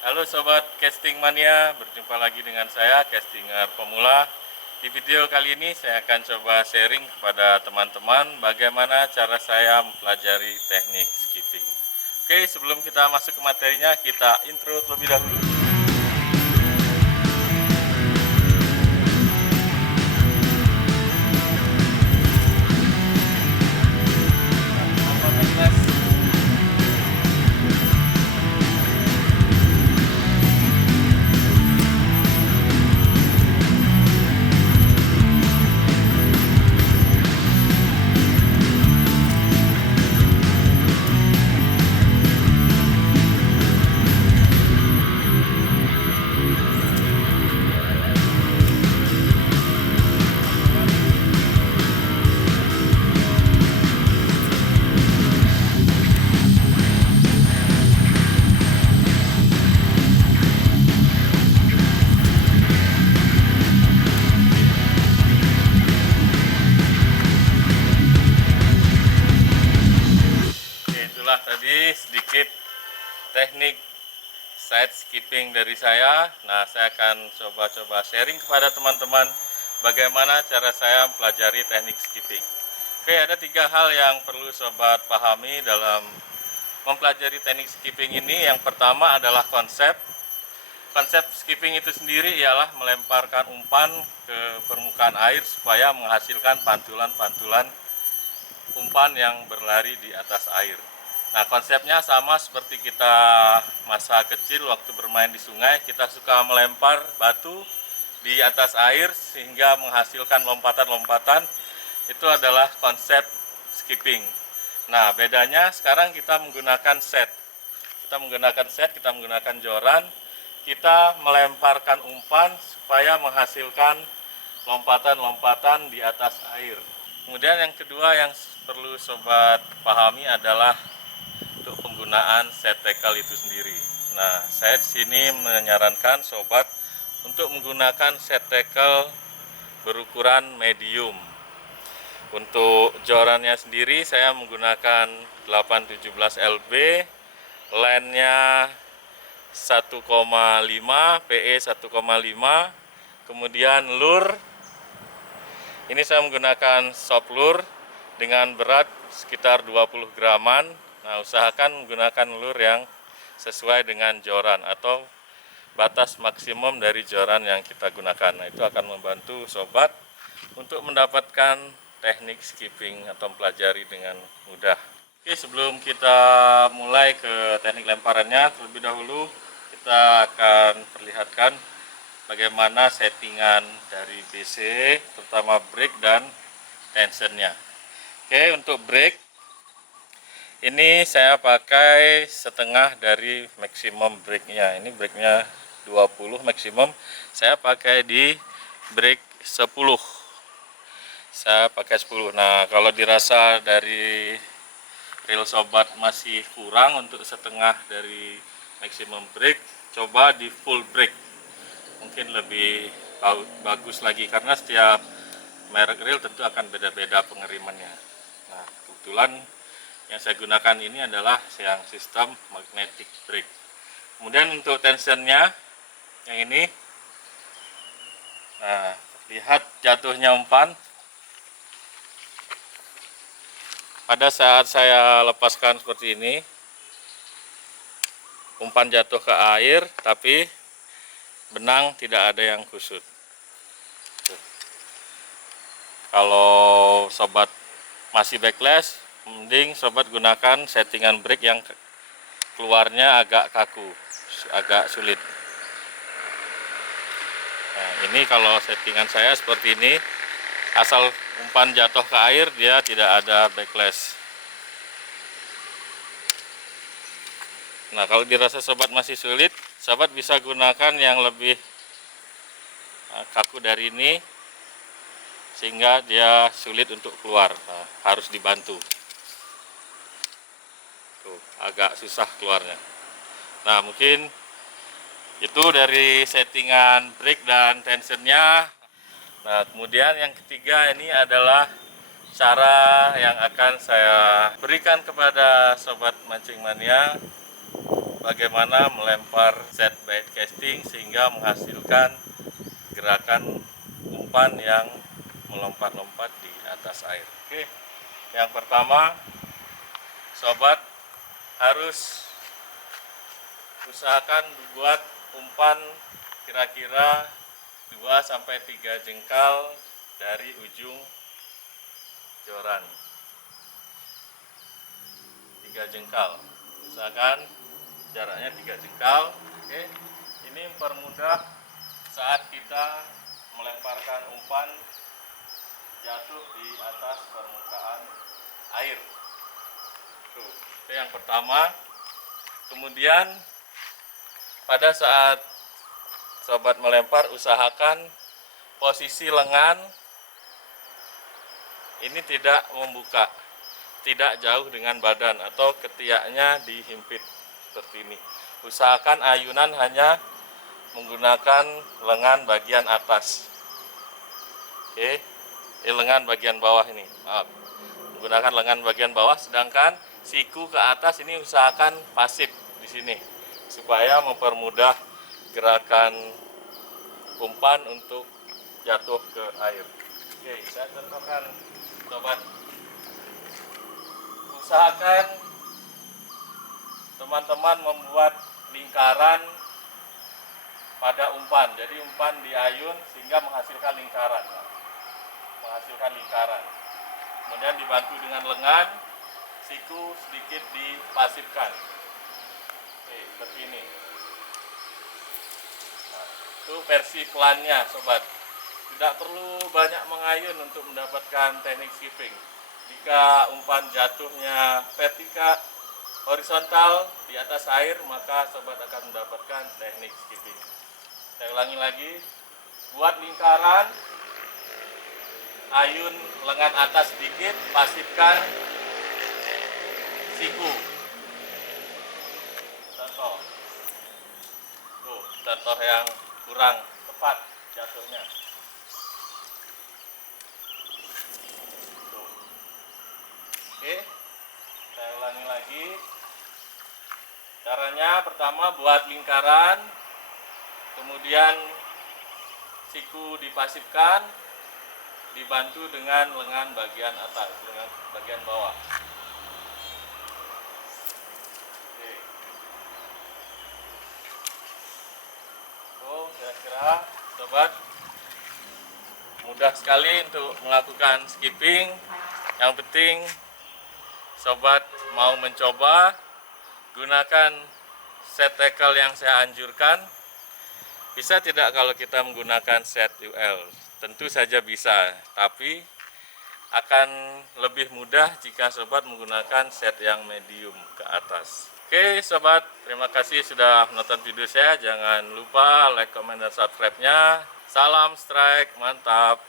Halo sobat casting mania, berjumpa lagi dengan saya castinger pemula. Di video kali ini saya akan coba sharing kepada teman-teman bagaimana cara saya mempelajari teknik skipping. Oke, sebelum kita masuk ke materinya, kita intro terlebih dahulu. Itulah tadi sedikit teknik side skipping dari saya. Nah, saya akan coba-coba sharing kepada teman-teman bagaimana cara saya mempelajari teknik skipping. Oke, ada 3 hal yang perlu sobat pahami dalam mempelajari teknik skipping ini. Yang pertama adalah konsep. Konsep skipping itu sendiri ialah melemparkan umpan ke permukaan air supaya menghasilkan pantulan-pantulan umpan yang berlari di atas air. Nah, konsepnya sama seperti kita masa kecil waktu bermain di sungai, kita suka melempar batu di atas air sehingga menghasilkan lompatan-lompatan. Itu adalah konsep skipping. Nah, bedanya sekarang kita menggunakan set. Kita menggunakan joran, kita melemparkan umpan supaya menghasilkan lompatan-lompatan di atas air. Kemudian yang kedua yang perlu sobat pahami adalah untuk penggunaan set tackle itu sendiri. Nah, saya di sini menyarankan sobat untuk menggunakan set tackle berukuran medium. Untuk jorannya sendiri saya menggunakan 817 LB, lengthnya 1,5, PE 1,5, kemudian lure. Ini saya menggunakan soft lure dengan berat sekitar 20 graman. Nah, usahakan menggunakan lure yang sesuai dengan joran atau batas maksimum dari joran yang kita gunakan. Nah, itu akan membantu sobat untuk mendapatkan teknik skipping atau mempelajari dengan mudah. Oke, sebelum kita mulai ke teknik lemparannya, terlebih dahulu kita akan perlihatkan bagaimana settingan dari BC, terutama brake dan tensionnya. Oke, untuk brake ini saya pakai setengah dari maksimum brake-nya. Ini brake-nya 20 maksimum, saya pakai di brake 10. Saya pakai 10. Nah, kalau dirasa dari reel sobat masih kurang untuk setengah dari maksimum brake, coba di full brake. Mungkin lebih bagus lagi karena setiap merek reel tentu akan beda-beda pengirimannya. Nah, kebetulan yang saya gunakan ini adalah yang sistem magnetic brake. Kemudian untuk tensionnya yang ini, nah, lihat jatuhnya umpan. Pada saat saya lepaskan seperti ini, umpan jatuh ke air, tapi benang tidak ada yang kusut. Kalau sobat masih backlash, mending sobat gunakan settingan brake yang keluarnya agak kaku, agak sulit. Nah, ini kalau settingan saya seperti ini, asal umpan jatuh ke air dia tidak ada backlash. Nah, kalau dirasa sobat masih sulit, sobat bisa gunakan yang lebih kaku dari ini sehingga dia sulit untuk keluar. Nah, harus dibantu. Tuh, agak susah keluarnya. Nah, mungkin itu dari settingan brake dan tensionnya. Nah, kemudian yang ketiga ini adalah cara yang akan saya berikan kepada sobat mancing mania bagaimana melempar set bait casting sehingga menghasilkan gerakan umpan yang melompat-lompat di atas air. Oke, yang pertama sobat harus usahakan buat umpan kira-kira 2-3 jengkal dari ujung joran. 3 jengkal, usahakan jaraknya 3 jengkal. Oke, ini mempermudah saat kita melemparkan umpan jatuh di atas permukaan air. Tuh, itu yang pertama. Kemudian pada saat sobat melempar, usahakan posisi lengan ini tidak membuka, tidak jauh dengan badan atau ketiaknya dihimpit seperti ini. Usahakan ayunan hanya menggunakan lengan bagian atas. Oke, lengan bagian bawah ini, maaf, menggunakan lengan bagian bawah, sedangkan siku ke atas ini usahakan pasif di sini supaya mempermudah gerakan umpan untuk jatuh ke air. Oke, saya contohkan sobat. Usahakan teman-teman membuat lingkaran pada umpan. Jadi umpan diayun sehingga menghasilkan lingkaran. Kemudian dibantu dengan lengan, siku sedikit dipasifkan. Oke, seperti ini. Nah, itu versi pelannya sobat. Tidak perlu banyak mengayun untuk mendapatkan teknik skipping. Jika umpan jatuhnya vertikal, horizontal di atas air, maka sobat akan mendapatkan teknik skipping. Saya ulangi lagi, buat lingkaran, ayun lengan atas sedikit, pasifkan siku. Contoh, tuh, contoh yang kurang tepat jatuhnya. Tuh. Oke, saya ulangi lagi. Caranya pertama buat lingkaran, kemudian siku dipasifkan, dibantu dengan lengan bagian atas, lengan bagian bawah. Oke. Oh, kira-kira sobat mudah sekali untuk melakukan skipping. Yang penting sobat mau mencoba, gunakan set tackle yang saya anjurkan. Bisa tidak kalau kita menggunakan set UL? Tentu saja bisa, tapi akan lebih mudah jika sobat menggunakan set yang medium ke atas. Oke sobat, terima kasih sudah menonton video saya. Jangan lupa like, comment, dan subscribe-nya. Salam strike, mantap.